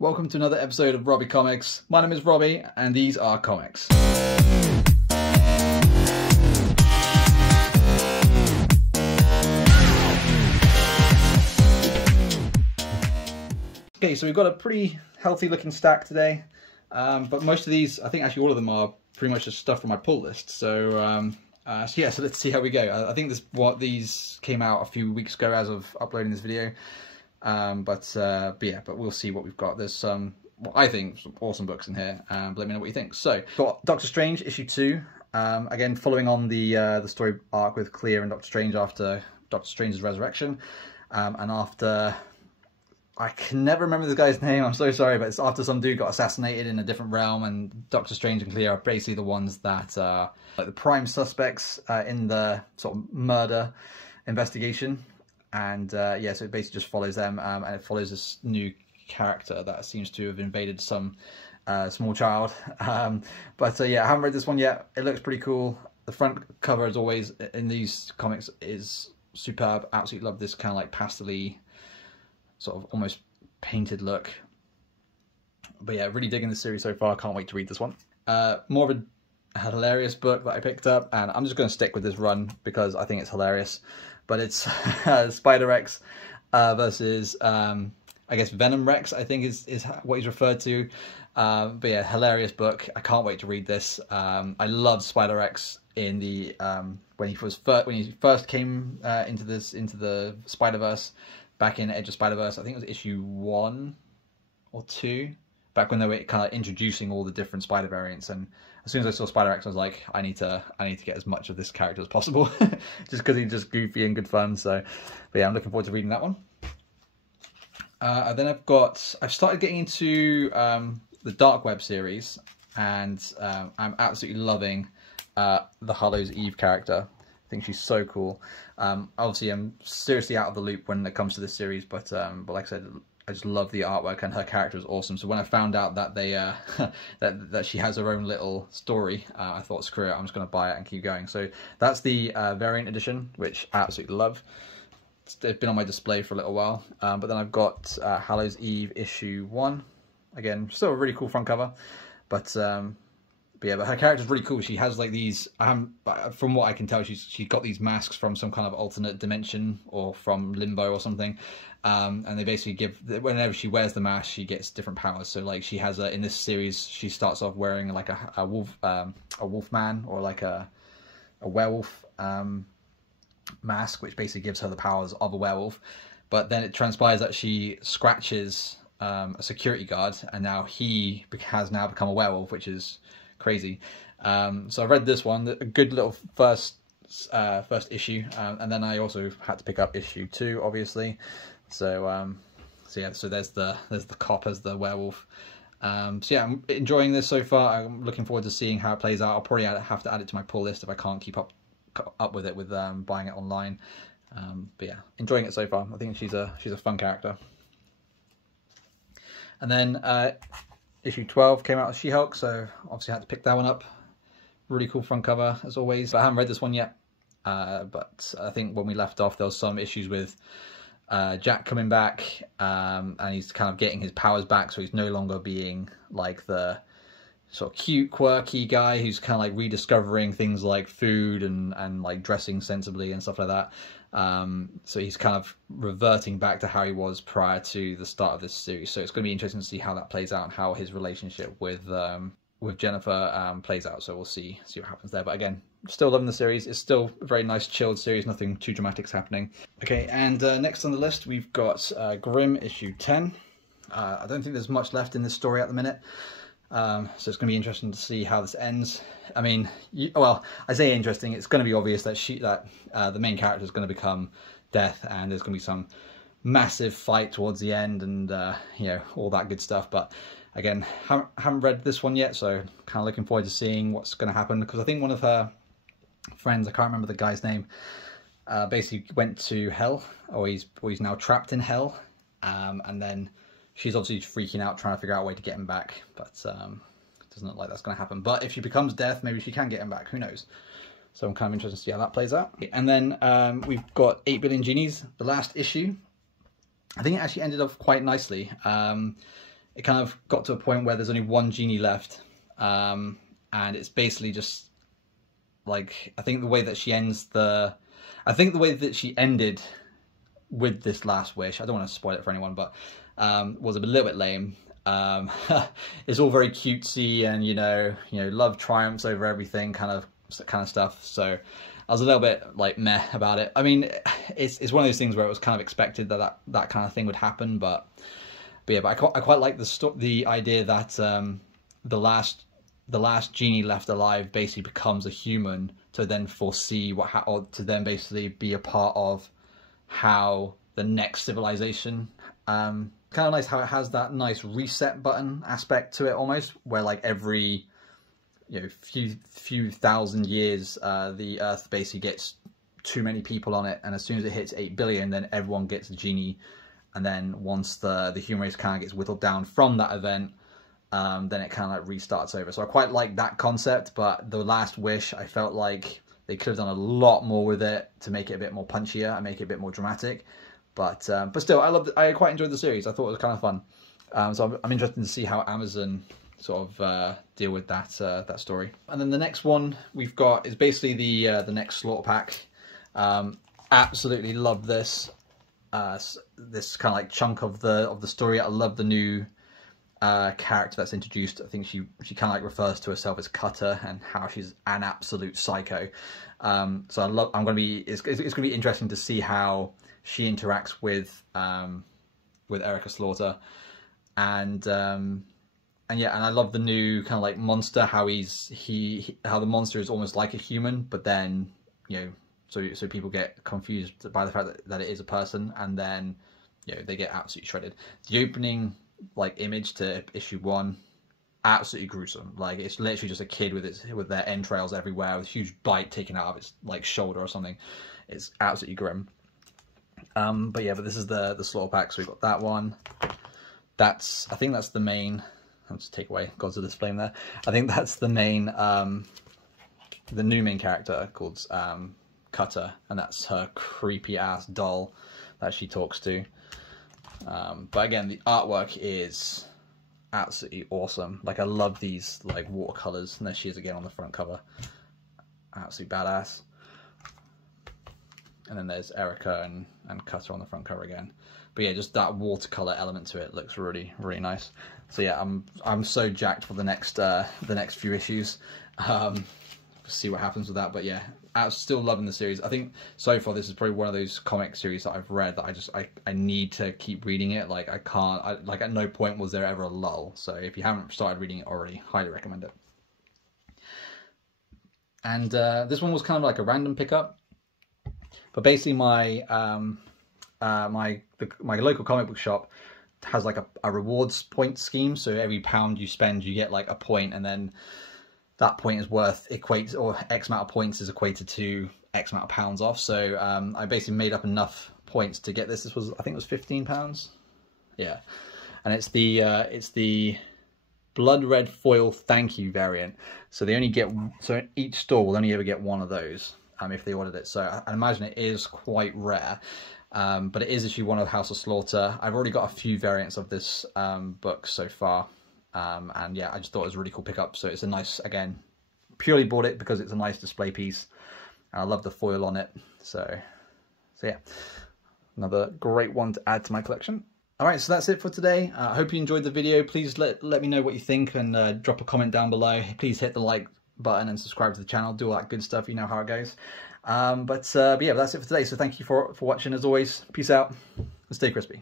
Welcome to another episode of Robbie Comics. My name is Robbie, and these are comics. Okay, so we've got a pretty healthy looking stack today, but most of these, I think actually all of them are pretty much just stuff from my pull list. So so let's see how we go. I think these came out a few weeks ago as of uploading this video, but we'll see what we've got. There's some, what I think, some awesome books in here. But let me know what you think. So, got Doctor Strange issue 2. Again, following on the story arc with Clea and Doctor Strange after Doctor Strange's resurrection, and after, I can never remember the guy's name, I'm so sorry, but it's after some dude got assassinated in a different realm, and Doctor Strange and Clea are basically the ones that are like the prime suspects in the sort of murder investigation. And so it basically just follows them, and it follows this new character that seems to have invaded some small child. I haven't read this one yet. It looks pretty cool. The front cover, as always in these comics, is superb. Absolutely love this kind of like pastel-y, sort of almost painted look. But yeah, really digging the series so far. Can't wait to read this one. More of a hilarious book that I picked up, and I'm just going to stick with this run because I think it's hilarious. But it's Spider-X versus, I guess, Venom Rex, I think is what he's referred to. But yeah, hilarious book. I can't wait to read this. I loved Spider-X in the when he first came into the Spider-Verse back in Edge of Spider-Verse. I think it was issue 1 or 2. Back when they were kind of introducing all the different Spider variants, and as soon as I saw Spider-X, I was like, I need to get as much of this character as possible, just because he's just goofy and good fun. So, but yeah, I'm looking forward to reading that one. Then I've started getting into the Dark Web series, and I'm absolutely loving the Hallows Eve character. I think she's so cool. Obviously, I'm seriously out of the loop when it comes to this series, but like I said, I just love the artwork, and her character is awesome. So when I found out that they that she has her own little story, I thought, screw it, I'm just going to buy it and keep going. So that's the variant edition, which I absolutely love. It's been on my display for a little while. But then I've got Hallows Eve issue 1. Again, still a really cool front cover, but her character's really cool. She has like these, from what I can tell, she's got these masks from some kind of alternate dimension or from limbo or something. And they basically give, whenever she wears the mask, she gets different powers. So like she has in this series, she starts off wearing like a wolf man, or like a werewolf mask, which basically gives her the powers of a werewolf. But then it transpires that she scratches a security guard, and now he has become a werewolf, which is crazy. So I read this one, a good little first issue, and then I also had to pick up issue 2, obviously. So so there's the cop as the werewolf. So yeah, I'm enjoying this so far. I'm looking forward to seeing how it plays out. I'll probably have to add it to my pull list if I can't keep up with it with buying it online. But yeah, enjoying it so far. I think she's a fun character. And then issue 12 came out of She-Hulk, so obviously I had to pick that one up. Really cool front cover, as always. But I haven't read this one yet. But I think when we left off, there was some issues with Jack coming back, and he's kind of getting his powers back, so he's no longer being like the sort of cute, quirky guy who's kind of like rediscovering things like food and like dressing sensibly and stuff like that. So he's kind of reverting back to how he was prior to the start of this series. So it's going to be interesting to see how that plays out and how his relationship with Jennifer plays out. So we'll see what happens there. But again, still loving the series. It's still a very nice chilled series. Nothing too dramatic's happening. Okay, and next on the list we've got Grimm issue 10. I don't think there's much left in this story at the minute. So it's going to be interesting to see how this ends. I mean, well, I say interesting, it's going to be obvious that the main character is going to become Death, and there's going to be some massive fight towards the end, and all that good stuff. But again, haven't read this one yet, so kind of looking forward to seeing what's going to happen, because I think one of her friends, I can't remember the guy's name, basically went to hell, or he's now trapped in hell, and then she's obviously freaking out, trying to figure out a way to get him back, but it doesn't look like that's going to happen. But if she becomes Death, maybe she can get him back, who knows. So I'm kind of interested to see how that plays out. And then we've got 8 Billion Genies, the last issue. I think it actually ended up quite nicely. it kind of got to a point where there's only one genie left, and it's basically just like, I think the way that she ended with this last wish, I don't want to spoil it for anyone, but was a little bit lame. It's all very cutesy, and you know, love triumphs over everything kind of stuff. So I was a little bit like meh about it. I mean, it's one of those things where it was kind of expected that kind of thing would happen, but yeah, but I quite like the idea that the last genie left alive basically becomes a human to then foresee or to then basically be a part of how the next civilization. Kind of nice how it has that nice reset button aspect to it, almost, where like every few thousand years the Earth basically gets too many people on it, and as soon as it hits 8 billion, then everyone gets a genie, and then once the human race kind of gets whittled down from that event, then it kind of like restarts over. So I quite like that concept, but the last wish, I felt like they could have done a lot more with it to make it a bit more punchier and make it a bit more dramatic. But still, I quite enjoyed the series. I thought it was kind of fun. So I'm interested to see how Amazon sort of deal with that story. And then the next one we've got is basically the next Slaughter Pack. Absolutely love this. This kind of like chunk of the story. I love the new character that's introduced. I think she kind of like refers to herself as Cutter, and how she's an absolute psycho. So it's gonna be interesting to see how she interacts with Erica Slaughter, and yeah, and I love the new kind of like monster, how how the monster is almost like a human, but then so people get confused by the fact that it is a person, and then they get absolutely shredded. The opening like image to issue 1, absolutely gruesome. Like, it's literally just a kid with their entrails everywhere, with a huge bite taken out of its like shoulder or something. It's absolutely grim. But yeah, but this is the Slaughter Pack, so we've got that one. I think that's the main. I'll just take away Gods of this Flame there. I think that's the main, the new main character called Cutter, and that's her creepy ass doll that she talks to. But again, the artwork is absolutely awesome. Like, I love these like watercolors, and there she is again on the front cover. Absolutely badass. And then there's Erica and Cutter on the front cover again. But yeah, just that watercolor element to it looks really, really nice. So yeah, I'm so jacked for the next few issues. See what happens with that. But yeah, I'm still loving the series. I think so far this is probably one of those comic series that I've read that I need to keep reading it. Like, like at no point was there ever a lull. So if you haven't started reading it already, highly recommend it. And this one was kind of like a random pickup. But basically, my local comic book shop has like a rewards point scheme. So every £1 you spend, you get like a point, and then that point is equates, or X amount of points is equated to X amount of pounds off. So I basically made up enough points to get this. This was, I think it was £15. Yeah, and it's the blood red foil thank you variant. So each store will only ever get one of those. If they ordered it. So I imagine it is quite rare, but it is issue 1 of House of Slaughter. I've already got a few variants of this book so far, and yeah, I just thought it was a really cool pickup. So it's a nice, again, purely bought it because it's a nice display piece, and I love the foil on it. So yeah, another great one to add to my collection. Alright, so that's it for today. I hope you enjoyed the video. Please let me know what you think, and drop a comment down below. Please hit the like button and subscribe to the channel, do all that good stuff, you know how it goes. But yeah, that's it for today. So thank you for watching as always. Peace out and stay crispy.